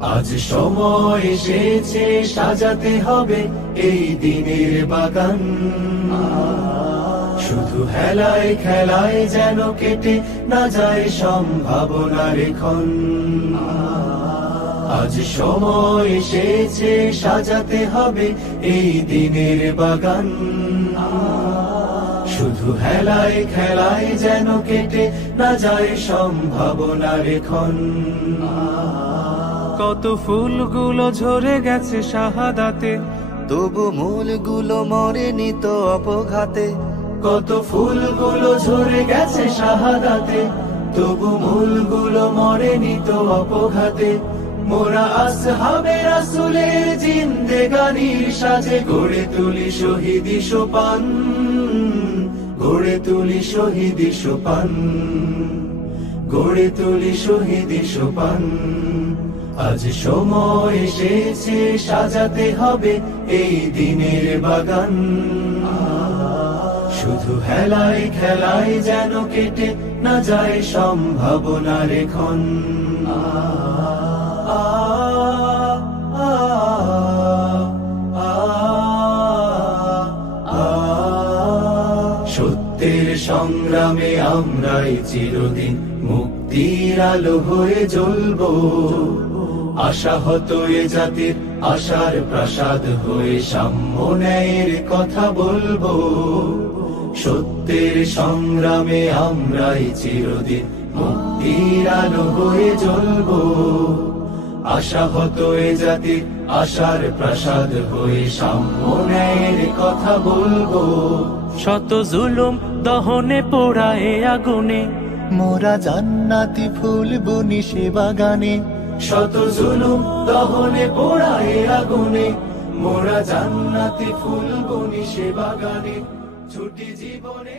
আজ সময় এসেছে সাজাতে হবে এই দিনের বাগান। শুধু হেলায় খেলায় যেন কেটে না যায় সম্ভাবনার ক্ষণ। আজ সময় এসেছে সাজাতে হবে এই দিনের বাগান। শুধু হেলায় খেলায় যেন কেটে না যায় সম্ভাবনার ক্ষণ। কত ফুলগুলো ঝরে গেছে শাহাদাতে, তবু মূলগুলো মরেনি তো অপঘাতে। কত ফুলগুলো ঝরে গেছে শাহাদাতে, তবু মূলগুলো মরেনি তো অপঘাতে। মোরা আসহাবে রাসূলের জিন্দেগানির সাজে গড়ে তুলি শহীদি সোপান, গড়ে তুলি শহীদি সোপান, গড়ে তুলি শহীদি সোপান। আজ সময় এসেছে সাজাতে হবে এই দিনের বাগান। শুধু হেলায় খেলায় যেন কেটে না যায় সম্ভাবনার ক্ষণ। সত্যের সংগ্রামে আমরাই চিরদিন মুক্তির আলো হয়ে জ্বলবো। আশাহত এ জাতির আশার প্রাসাদ হয়ে সাম্য ন্যায়ের কথা বলবো। সত্যের সংগ্রামে আমরাই চিরদিন মুক্তির আলো হয়ে জ্বলবো। আশাহত এ জাতির আশার প্রাসাদ হয়ে সাম্য ন্যায়ের কথা বলবো। শত জুলুম দহনে পোড়া এ আগুনে, মোরা জান্নাতি ফুল বুনি সে বাগানে। শত জুলুম দহনে পোড়া এ আগুনে, মোরা জান্নাতি ফুল বুনি সে বাগানে। ছুটি জীবনে